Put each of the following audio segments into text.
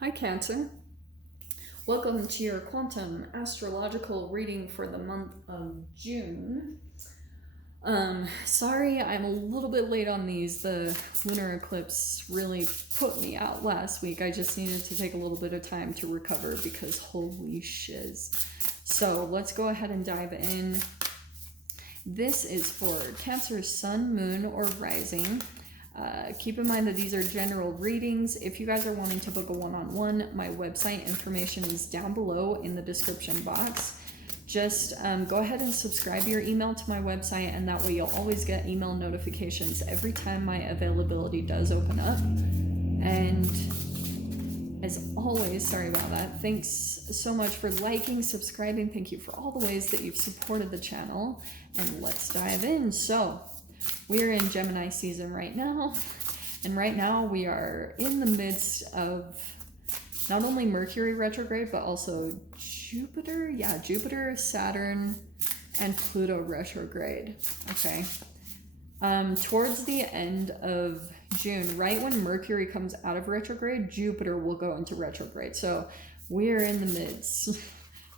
Hi Cancer. Welcome to your quantum astrological reading for the month of June. Sorry I'm a little bit late on these. The lunar eclipse really put me out last week. I just needed to take a little bit of time to recover because holy shiz. So let's go ahead and dive in. This is for Cancer, Sun, Moon, or Rising. Keep in mind that these are general readings. If you guys are wanting to book a one-on-one, my website information is down below in the description box. Just go ahead and subscribe your email to my website, and that way you'll always get email notifications every time my availability does open up. And as always, sorry about that, thanks so much for liking, subscribing. Thank you for all the ways that you've supported the channel. And let's dive in. So we're in Gemini season right now, and right now we are in the midst of not only Mercury retrograde, but also Jupiter, Saturn, and Pluto retrograde. Okay. Towards the end of June, right when Mercury comes out of retrograde, Jupiter will go into retrograde. So we're in the midst.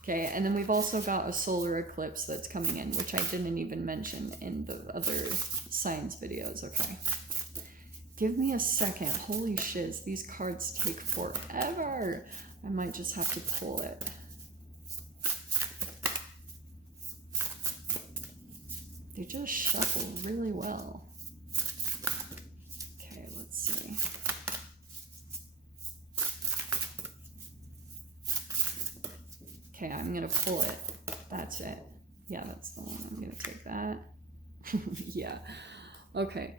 Okay, and then we've also got a solar eclipse that's coming in, which I didn't even mention in the other science videos. Okay, give me a second. Holy shiz, these cards take forever. I might just have to pull it. They just shuffle really well. Okay, let's see. Okay, I'm gonna pull it. That's it. Yeah, that's the one. I'm gonna take that. Yeah. Okay.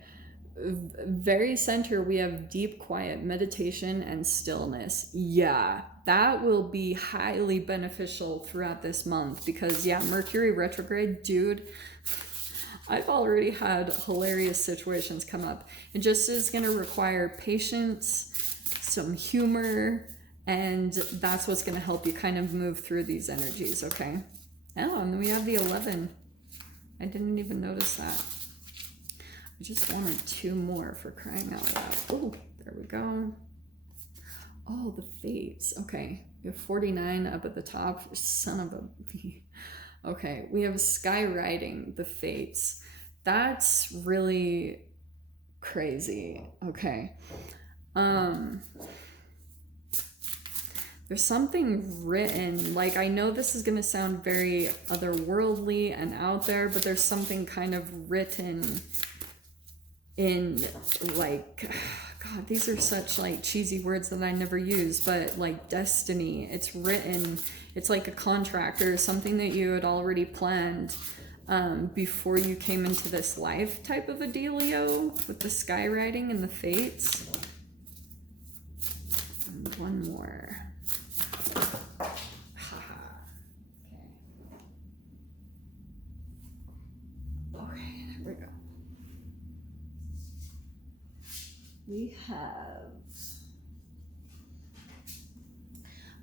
Very center, we have deep, quiet meditation and stillness. Yeah, that will be highly beneficial throughout this month because, yeah, Mercury retrograde, dude, I've already had hilarious situations come up. It just is going to require patience, some humor, and that's what's going to help you kind of move through these energies, okay? Oh, and we have the 11. I didn't even notice that. I just wanted 2 more for crying out loud. Oh, there we go. Oh, the fates. Okay, we have 49 up at the top. Son of a bee. Okay, we have skywriting the fates. That's really crazy. Okay. There's something written, like, I know this is going to sound very otherworldly and out there, but there's something kind of written in, like, God, these are such, like, cheesy words that I never use, but, like, destiny. It's written, it's like a contract or something that you had already planned before you came into this life type of a dealio with the skywriting and the fates. And one more.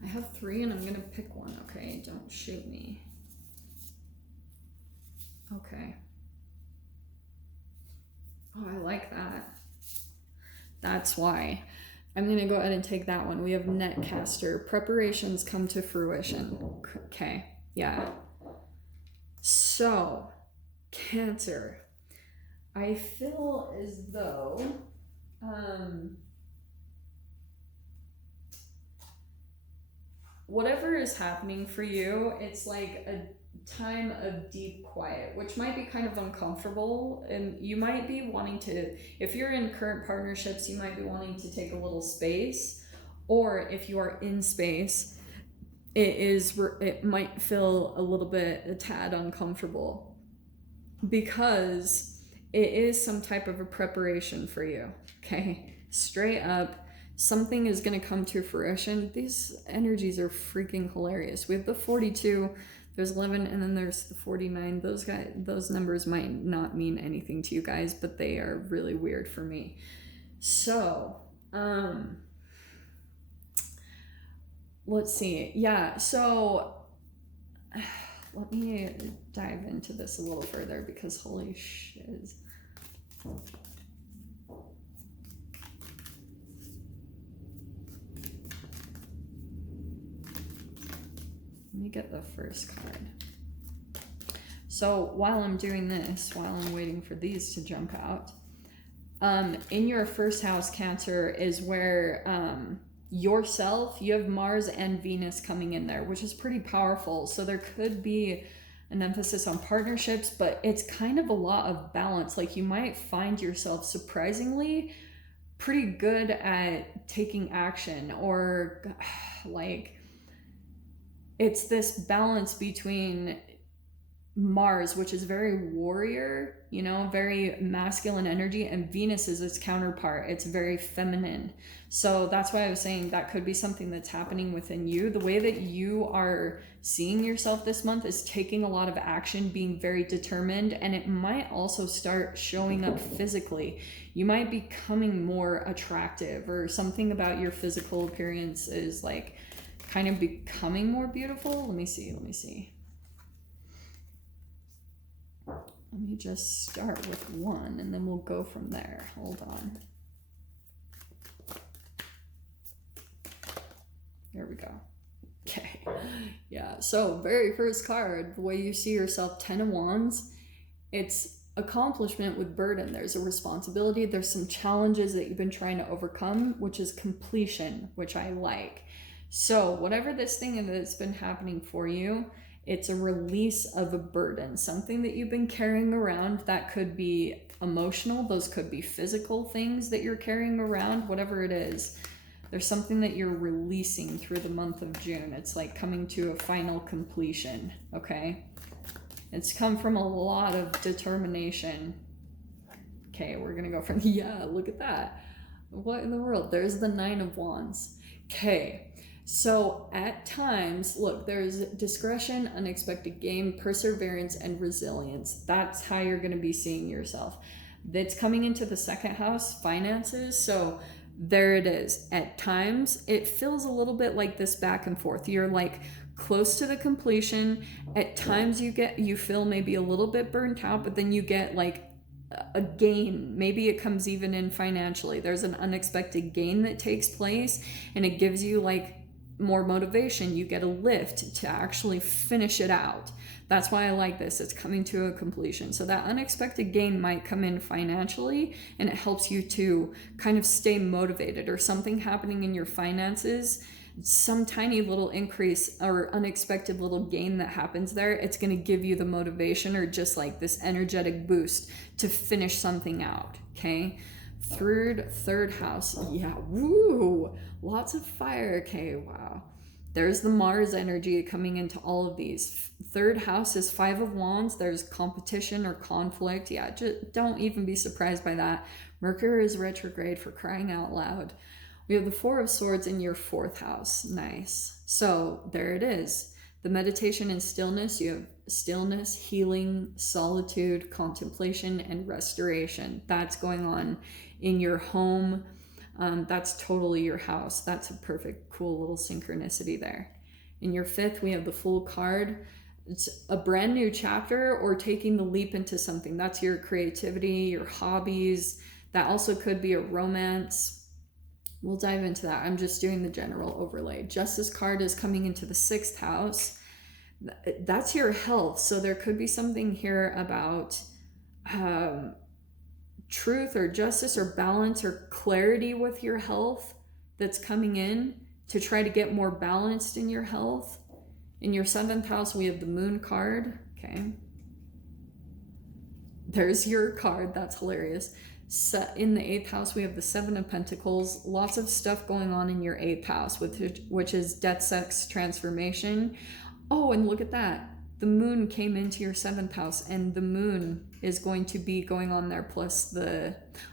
I have 3 and I'm gonna pick one, okay? Don't shoot me. Okay. Oh, I like that. That's why. I'm gonna go ahead and take that one. We have Netcaster. Preparations come to fruition. Okay, yeah. So, Cancer. I feel as though whatever is happening for you, it's like a time of deep quiet, which might be kind of uncomfortable, and you might be wanting to, if you're in current partnerships, you might be wanting to take a little space, or if you are in space, it might feel a tad uncomfortable because it is some type of a preparation for you. Okay, straight up, something is going to come to fruition. These energies are freaking hilarious. We have the 42, there's 11, and then there's the 49. Those numbers might not mean anything to you guys, but they are really weird for me. So, let's see. Yeah, so let me dive into this a little further because holy shiz. Let me get the first card. So while I'm doing this, while I'm waiting for these to jump out, in your first house, Cancer, is where yourself, you have Mars and Venus coming in there, which is pretty powerful. So there could be an emphasis on partnerships, but it's kind of a lot of balance. Like you might find yourself surprisingly pretty good at taking action, or like it's this balance between Mars, which is very warrior, you know, very masculine energy, and Venus is its counterpart. It's very feminine. So that's why I was saying that could be something that's happening within you. The way that you are seeing yourself this month is taking a lot of action, being very determined, and it might also start showing up physically. You might be becoming more attractive, or something about your physical appearance is like kind of becoming more beautiful. Let me see. Let me just start with one and then we'll go from there. Hold on. There we go. Okay. Yeah. So very first card, the way you see yourself, 10 of Wands, it's accomplishment with burden. There's a responsibility. There's some challenges that you've been trying to overcome, which is completion, which I like. So whatever this thing that's been happening for you, it's a release of a burden, something that you've been carrying around. That could be emotional. Those could be physical things that you're carrying around, whatever it is. There's something that you're releasing through the month of June. It's like coming to a final completion, okay? It's come from a lot of determination. Okay, we're gonna go from, yeah, look at that. What in the world? There's the 9 of Wands. Okay. So at times, look, there's discretion, unexpected gain, perseverance, and resilience. That's how you're going to be seeing yourself. That's coming into the second house, finances. So there it is. At times, it feels a little bit like this back and forth. You're like close to the completion. At times you feel maybe a little bit burnt out, but then you get like a gain. Maybe it comes even in financially. There's an unexpected gain that takes place, and it gives you like more motivation. You get a lift to actually finish it out. That's why I like this. It's coming to a completion. So that unexpected gain might come in financially, and it helps you to kind of stay motivated, or something happening in your finances, some tiny little increase or unexpected little gain that happens there. It's going to give you the motivation, or just like this energetic boost to finish something out. Okay. Third house. Yeah. Woo. Lots of fire. Okay. Wow. There's the Mars energy coming into all of these. Third house is 5 of Wands. There's competition or conflict. Yeah. Just don't even be surprised by that. Mercury is retrograde, for crying out loud. We have the 4 of Swords in your 4th house. Nice. So there it is. The meditation and stillness. You have stillness, healing, solitude, contemplation, and restoration. That's going on in your home. That's totally your house. That's a perfect, cool little synchronicity there. In your 5th, we have the Fool card. It's a brand new chapter, or taking the leap into something. That's your creativity, your hobbies. That also could be a romance. We'll dive into that. I'm just doing the general overlay. Justice card is coming into the 6th house. That's your health. So there could be something here about truth or justice or balance or clarity with your health that's coming in to try to get more balanced in your health. In your 7th house, we have the Moon card. Okay. There's your card. That's hilarious. In the 8th house, we have the 7 of Pentacles. Lots of stuff going on in your 8th house, which is death, sex, transformation. Oh, and look at that. The moon came into your 7th house, and the moon is going to be going on there, plus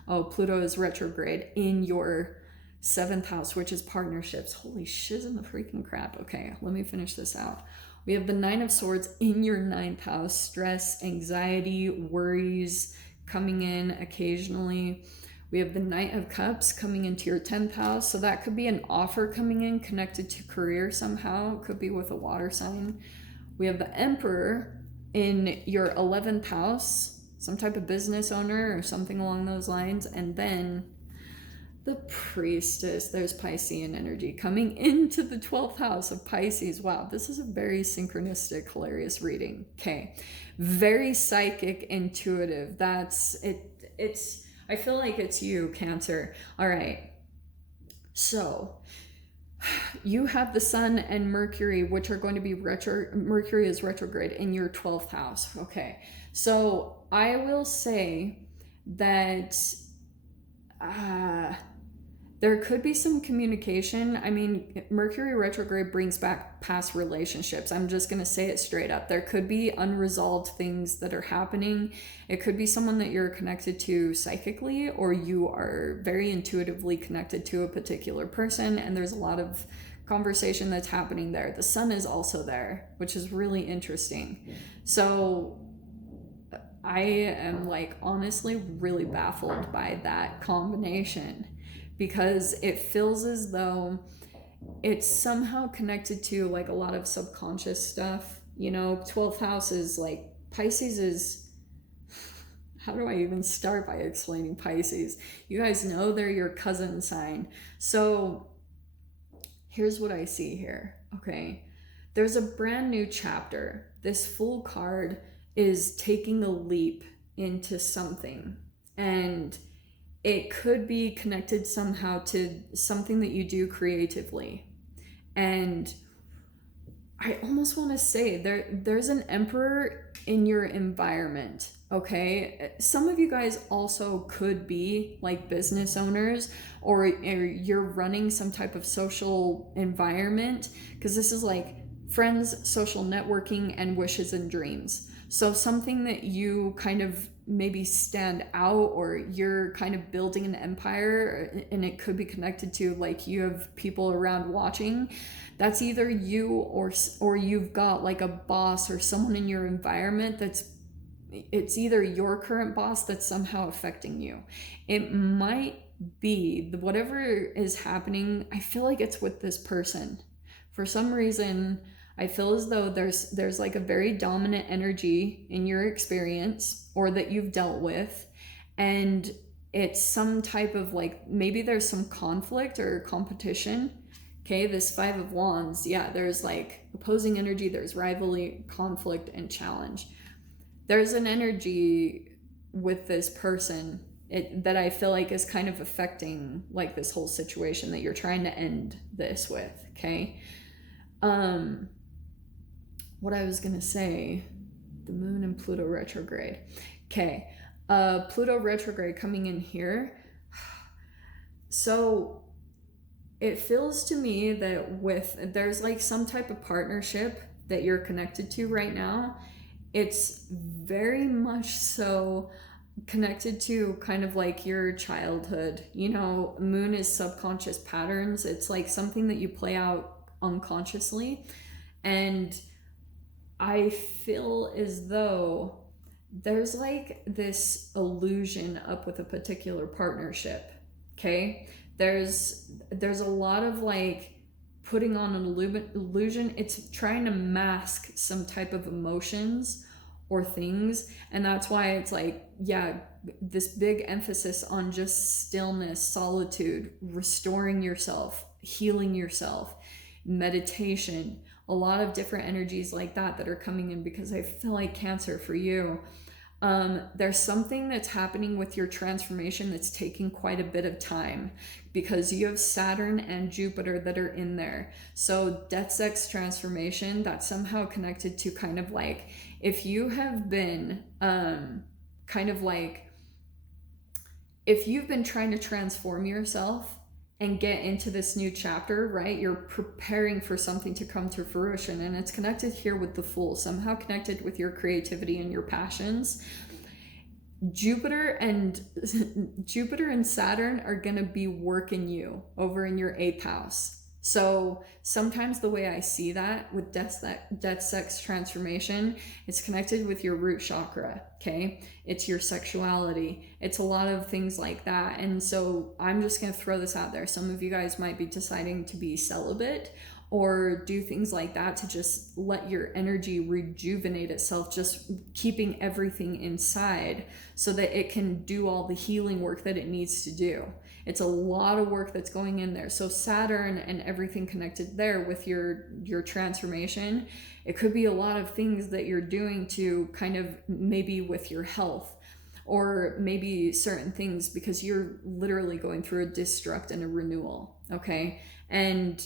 Pluto is retrograde in your 7th house, which is partnerships. Holy shiz in the freaking crap. Okay, let me finish this out. We have the 9 of Swords in your 9th house. Stress, anxiety, worries coming in occasionally. We have the Knight of Cups coming into your 10th house. So that could be an offer coming in connected to career somehow. It could be with a water sign. We have the Emperor in your 11th house, some type of business owner or something along those lines. And then The Priestess, there's Piscean energy coming into the 12th house of Pisces. Wow, this is a very synchronistic, hilarious reading. Okay, very psychic, intuitive. That's it. I feel like it's you, Cancer. All right, so you have the Sun and Mercury, which are going to be Mercury is retrograde in your 12th house. Okay, so I will say that there could be some communication. I mean, Mercury retrograde brings back past relationships. I'm just going to say it straight up. There could be unresolved things that are happening. It could be someone that you're connected to psychically, or you are very intuitively connected to a particular person, and there's a lot of conversation that's happening there. The Sun is also there, which is really interesting. So I am like honestly really baffled by that combination, because it feels as though it's somehow connected to like a lot of subconscious stuff. You know, 12th house is like, Pisces is, how do I even start by explaining Pisces? You guys know they're your cousin sign. So here's what I see here, okay? There's a brand new chapter. This Fool card is taking a leap into something, and it could be connected somehow to something that you do creatively. And I almost want to say there's an Emperor in your environment, okay? Some of you guys also could be like business owners, or you're running some type of social environment, because this is like friends, social networking, and wishes and dreams. So something that you kind of maybe stand out, or you're kind of building an empire, and it could be connected to like you have people around watching. That's either you, or you've got like a boss or someone in your environment it's either your current boss that's somehow affecting you. It might be whatever is happening. I feel like it's with this person. For some reason, I feel as though there's like a very dominant energy in your experience, or that you've dealt with, and it's some type of like, maybe there's some conflict or competition. Okay, this 5 of Wands, yeah, there's like opposing energy, there's rivalry, conflict, and challenge. There's an energy with this person that I feel like is kind of affecting like this whole situation that you're trying to end this with, okay? What I was gonna say, the Moon and Pluto retrograde. Okay, Pluto retrograde coming in here. So it feels to me that there's like some type of partnership that you're connected to right now. It's very much so connected to kind of like your childhood. You know, Moon is subconscious patterns. It's like something that you play out unconsciously. And I feel as though there's like this illusion up with a particular partnership, okay? There's a lot of like putting on an illusion. It's trying to mask some type of emotions or things, and that's why it's like, yeah, this big emphasis on just stillness, solitude, restoring yourself, healing yourself, meditation, a lot of different energies like that are coming in, because I feel like Cancer, for you, there's something that's happening with your transformation that's taking quite a bit of time, because you have Saturn and Jupiter that are in there. So death sex transformation, that's somehow connected to kind of like, if you have been kind of like, if you've been trying to transform yourself and get into this new chapter, right? You're preparing for something to come to fruition, and it's connected here with the Fool, somehow connected with your creativity and your passions. Jupiter and Saturn are going to be working you over in your 8th house. So sometimes the way I see that with death sex transformation, it's connected with your root chakra, okay? It's your sexuality. It's a lot of things like that. And so I'm just going to throw this out there. Some of you guys might be deciding to be celibate or do things like that to just let your energy rejuvenate itself, just keeping everything inside so that it can do all the healing work that it needs to do. It's a lot of work that's going in there. So Saturn and everything connected there with your transformation, it could be a lot of things that you're doing to kind of maybe with your health, or maybe certain things because you're literally going through a destruct and a renewal, okay? And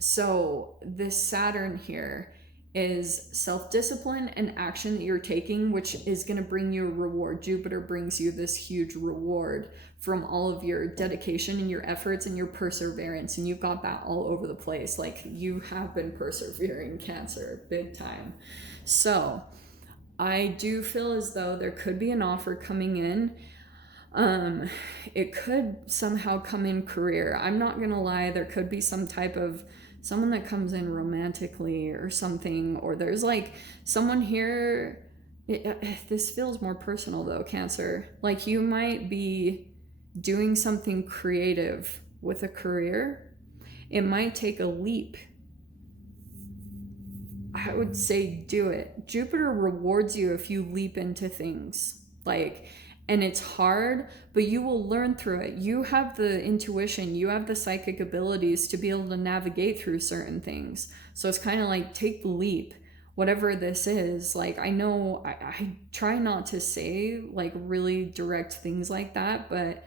so this Saturn here is self-discipline and action that you're taking, which is going to bring you a reward. Jupiter brings you this huge reward from all of your dedication and your efforts and your perseverance, and you've got that all over the place. Like, you have been persevering, Cancer, big time. So I do feel as though there could be an offer coming in. It could somehow come in career. I'm not gonna lie, there could be some type of someone that comes in romantically or something, or there's like someone here. This feels more personal though, Cancer. Like, you might be doing something creative with a career. It might take a leap. I would say do it. Jupiter rewards you if you leap into things. Like, and it's hard, but you will learn through it. You have the intuition, you have the psychic abilities to be able to navigate through certain things. So it's kind of like, take the leap, whatever this is. Like, I know I try not to say like really direct things like that, but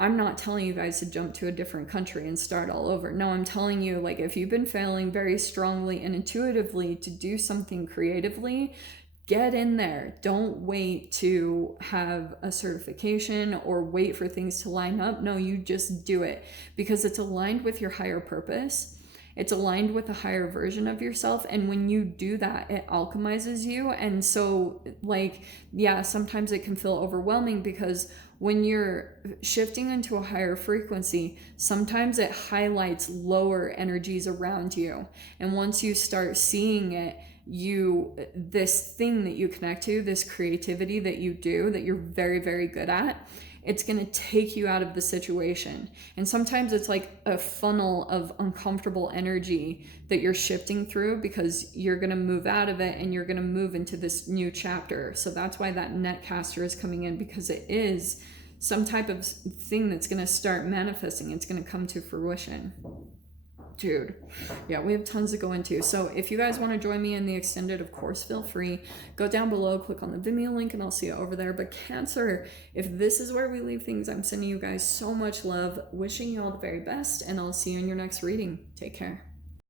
I'm not telling you guys to jump to a different country and start all over. No, I'm telling you, like, if you've been failing very strongly and intuitively to do something creatively, get in there. Don't wait to have a certification or wait for things to line up. No, you just do it, because it's aligned with your higher purpose. It's aligned with a higher version of yourself. And when you do that, it alchemizes you. And so, like, yeah, sometimes it can feel overwhelming, because when you're shifting into a higher frequency, sometimes it highlights lower energies around you. And once you start seeing it, this thing that you connect to, this creativity that you do, that you're very, very good at, it's going to take you out of the situation. And sometimes it's like a funnel of uncomfortable energy that you're shifting through, because you're going to move out of it and you're going to move into this new chapter. So that's why that netcaster is coming in, because it is some type of thing that's going to start manifesting. It's going to come to fruition. Dude, yeah, we have tons to go into. So if you guys want to join me in the extended, of course, feel free. Go down below, click on the Vimeo link, and I'll see you over there. But Cancer, if this is where we leave things, I'm sending you guys so much love, wishing you all the very best, and I'll see you in your next reading. Take care.